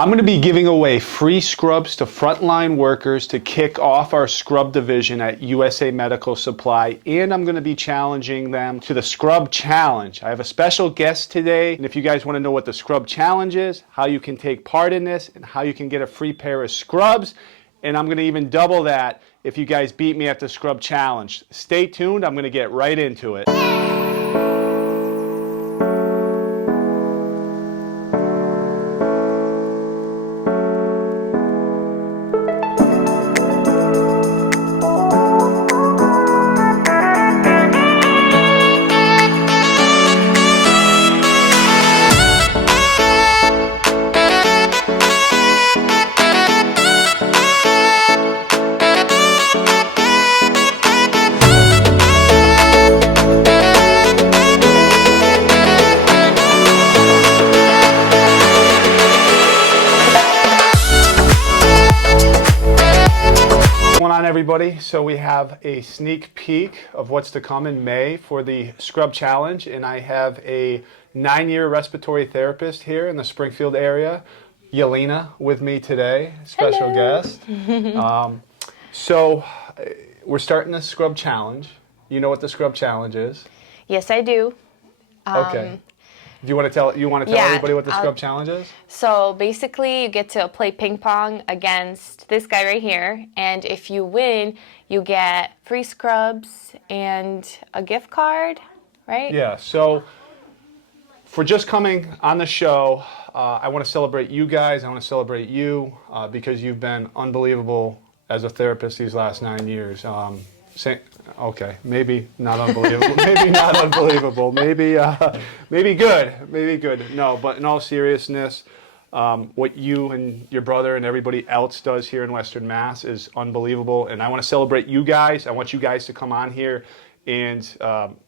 I'm going to be giving away free scrubs to frontline workers to kick off our scrub division at USA Medical Supply, and I'm going to be challenging them to the Scrub Challenge. I have a special guest today, and if you guys want to know what the Scrub Challenge is, how you can take part in this, and how you can get a free pair of scrubs, and I'm going to even double that if you guys beat me at the Scrub Challenge. Stay tuned, I'm going to get right into it. Everybody, so we have a sneak peek of what's to come in May for the Scrub Challenge, and I have a 9-year respiratory therapist here in the Springfield area, Yelena, with me today, special guest. So we're starting the Scrub Challenge. You know what the Scrub Challenge is? Yes, I do. Okay. Do you want to tell everybody what the Scrub Challenge is? So basically you get to play ping pong against this guy right here, and if you win, you get free scrubs and a gift card, right? Yeah, so for just coming on the show, I want to celebrate you guys. I want to celebrate you because you've been unbelievable as a therapist these last 9 years. Okay, maybe not unbelievable, maybe not unbelievable, maybe good. No, but in all seriousness, what you and your brother and everybody else does here in Western Mass is unbelievable, and I want to celebrate you guys. I want you guys to come on here, and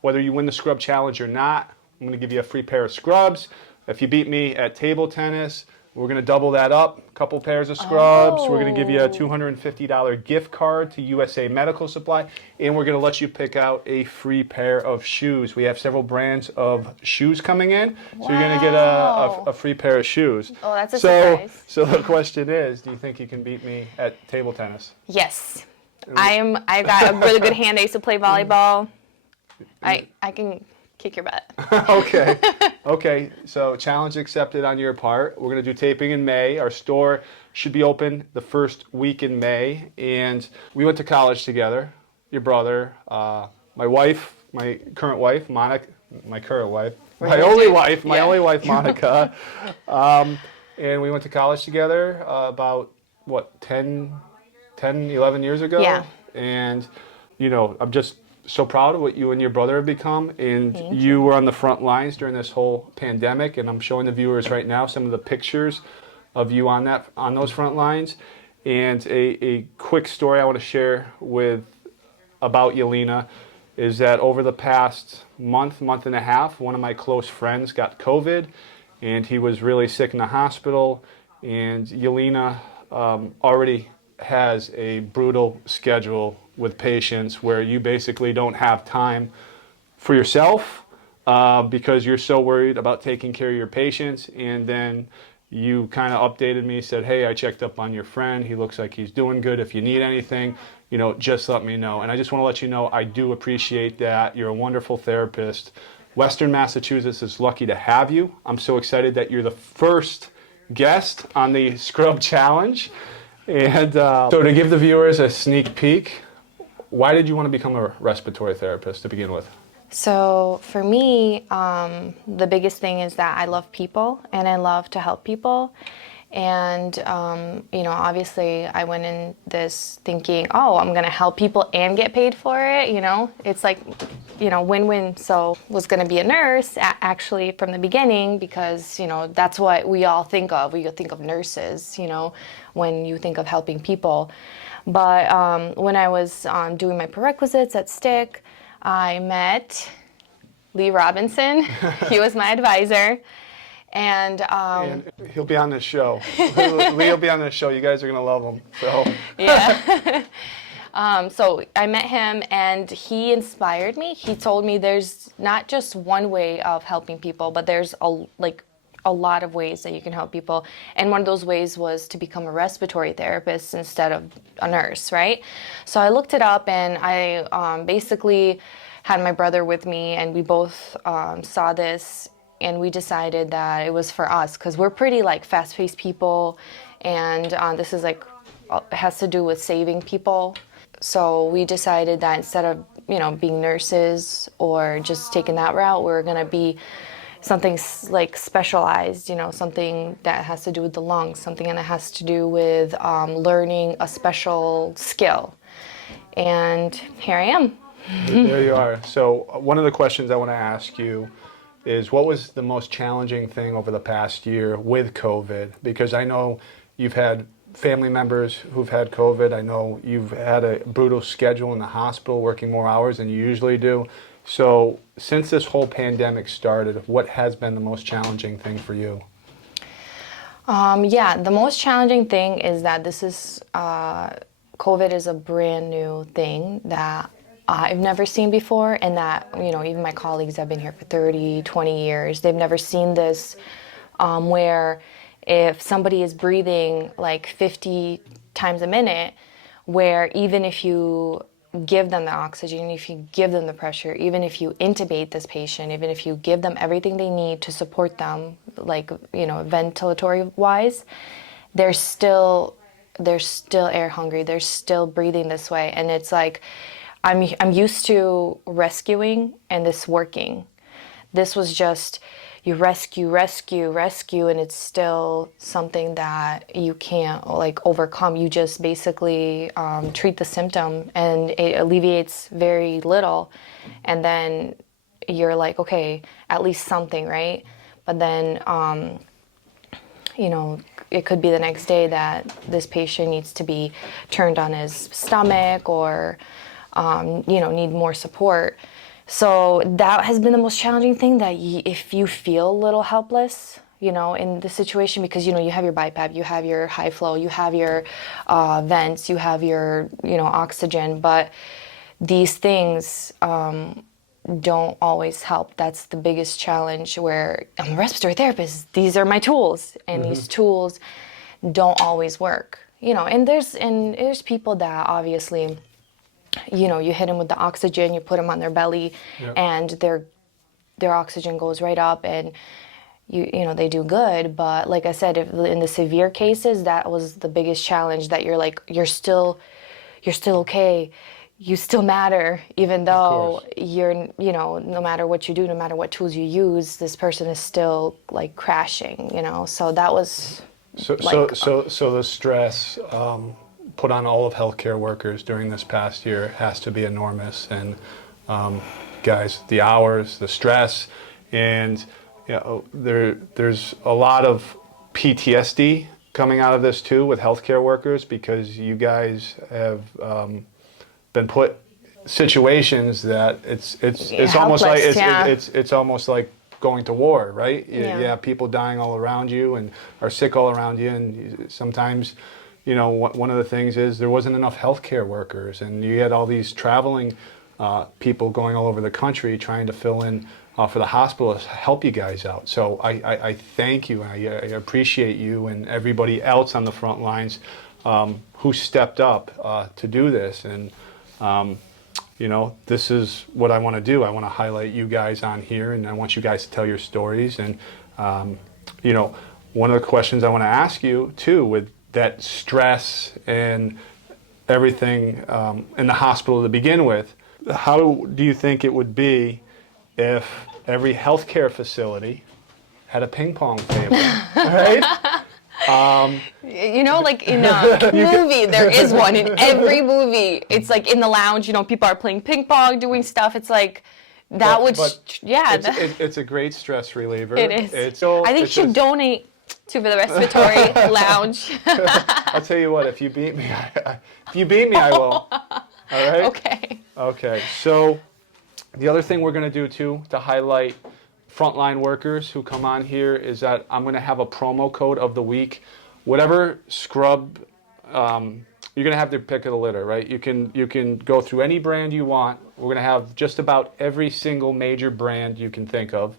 whether you win the Scrub Challenge or not, I'm going to give you a free pair of scrubs. If you beat me at table tennis, we're going to double that up, a couple pairs of scrubs. We're going to give you a $250 gift card to USA Medical Supply, and we're going to let you pick out a free pair of shoes. We have several brands of shoes coming in, so you're going to get a free pair of shoes. Oh, that's a surprise. So the question is, do you think you can beat me at table tennis? Yes. I got a really good hand. I used to play volleyball. I can kick your butt. Okay, so challenge accepted on your part. We're going to do taping in May. Our store should be open the first week in May. And we went to college together, your brother, my wife, my current wife, Monica, my only wife, Monica. And we went to college together about, 10, 11 years ago? Yeah. And, I'm just so proud of what you and your brother have become, and you were on the front lines during this whole pandemic, and I'm showing the viewers right now some of the pictures of you on those front lines. And a quick story I want to share about Yelena is that over the past month and a half, one of my close friends got COVID, and he was really sick in the hospital, and Yelena already has a brutal schedule with patients where you basically don't have time for yourself because you're so worried about taking care of your patients. And then you kind of updated me, said, hey, I checked up on your friend. He looks like he's doing good. If you need anything, just let me know. And I just want to let you know I do appreciate that. You're a wonderful therapist. Western Massachusetts is lucky to have you. I'm so excited that you're the first guest on the Scrub Challenge. And so to give the viewers a sneak peek, why did you want to become a respiratory therapist to begin with? So for me, the biggest thing is that I love people and I love to help people. And, obviously I went in this thinking, oh, I'm going to help people and get paid for it. It's like, win-win. So was going to be a nurse actually from the beginning because, that's what we all think of. We think of nurses, when you think of helping people. But when I was doing my prerequisites at STIC, I met Lee Robinson. He was my advisor. And he'll be on this show. Lee will be on this show. You guys are going to love him. So. Yeah. So I met him and he inspired me. He told me there's not just one way of helping people, but there's a lot of ways that you can help people. And one of those ways was to become a respiratory therapist instead of a nurse, right? So I looked it up, and I basically had my brother with me, and we both saw this, and we decided that it was for us, because we're pretty like fast-paced people, and this is like, it has to do with saving people. So we decided that instead of, you know, being nurses or just taking that route, we're gonna be something like specialized, you know, something that has to do with the lungs, something that has to do with learning a special skill. And here I am. There you are. So one of the questions I want to ask you is, what was the most challenging thing over the past year with COVID? Because I know you've had family members who've had COVID. I know you've had a brutal schedule in the hospital, working more hours than you usually do. So since this whole pandemic started, what has been the most challenging thing for you? Yeah, the most challenging thing is that this is, COVID is a brand new thing that I've never seen before, and that, you know, even my colleagues have been here for 30, 20 years. They've never seen this, where if somebody is breathing like 50 times a minute, where even if you give them the oxygen, if you give them the pressure, even if you intubate this patient, even if you give them everything they need to support them, like, you know, ventilatory wise, they're still air hungry. They're still breathing this way. And it's like, I'm used to rescuing and this working. This was just, you rescue, and it's still something that you can't like overcome. You just basically treat the symptom, and it alleviates very little, and then you're like, okay, at least something, right? But then, you know, it could be the next day that this patient needs to be turned on his stomach, or, you know, need more support. So that has been the most challenging thing, that if you feel a little helpless, you know, in the situation, because, you know, you have your BiPAP, you have your high flow, you have your vents, you have your, you know, oxygen, but these things don't always help. That's the biggest challenge, where I'm a respiratory therapist, these are my tools, and these tools don't always work, you know. And there's people that obviously, you know, you hit them with the oxygen, you put them on their belly, and their oxygen goes right up, and you know, they do good. But like I said, if in the severe cases, that was the biggest challenge, that you're like, you're still okay, you still matter, even though you're, you know, no matter what you do, no matter what tools you use, this person is still like crashing, you know. So that was So the stress put on all of healthcare workers during this past year has to be enormous. And guys, the hours, the stress, and, you know, there's a lot of PTSD coming out of this too with healthcare workers, because you guys have been put situations that it's almost like it's almost like going to war, right? You have people dying all around you and are sick all around you, and sometimes, you know, one of the things is there wasn't enough healthcare workers, and you had all these traveling people going all over the country trying to fill in for the hospital to help you guys out. So I thank you, and I appreciate you and everybody else on the front lines who stepped up to do this. And you know, this is what I want to do. I want to highlight you guys on here, and I want you guys to tell your stories. And you know, one of the questions I want to ask you too, with that stress and everything in the hospital to begin with, how do you think it would be if every healthcare facility had a ping pong table, right? You know, like in a movie, there is one in every movie. It's like in the lounge, you know, people are playing ping pong, doing stuff. It's like, that it's a great stress reliever. It is. I think you should donate to the respiratory lounge. I'll tell you what, if you beat me, I will. All right? Okay. Okay. So the other thing we're going to do too, to highlight frontline workers who come on here, is that I'm going to have a promo code of the week. Whatever scrub, you're going to have to pick of the litter, right? You can go through any brand you want. We're going to have just about every single major brand you can think of.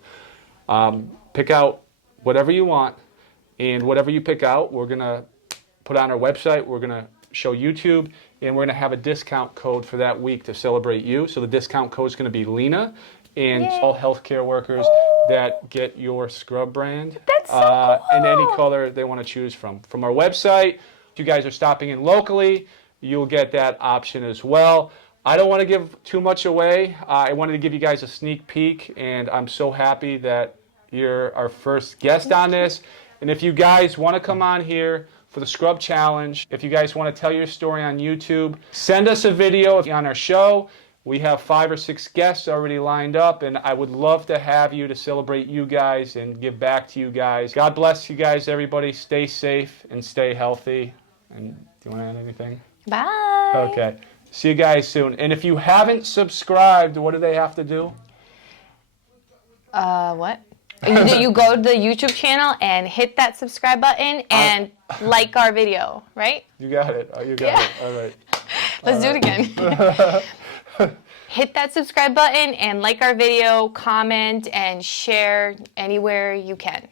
Pick out whatever you want, and whatever you pick out, we're going to put on our website. We're going to show YouTube, and we're going to have a discount code for that week to celebrate you. So the discount code is going to be Lena, and Yay. all healthcare workers that get your scrub brand. That's so cool. In any color they want to choose from. From our website, if you guys are stopping in locally, you'll get that option as well. I don't want to give too much away. I wanted to give you guys a sneak peek, and I'm so happy that you're our first guest on this. And if you guys want to come on here for the Scrub Challenge, if you guys want to tell your story on YouTube, send us a video on our show. We have 5 or 6 guests already lined up, and I would love to have you to celebrate you guys and give back to you guys. God bless you guys, everybody. Stay safe and stay healthy. And do you want to add anything? Bye. Okay. See you guys soon. And if you haven't subscribed, what do they have to do? What? You go to the YouTube channel and hit that subscribe button and like our video, right? You got it. Oh, you got it. All right. Let's do it again. Hit that subscribe button and like our video, comment, and share anywhere you can.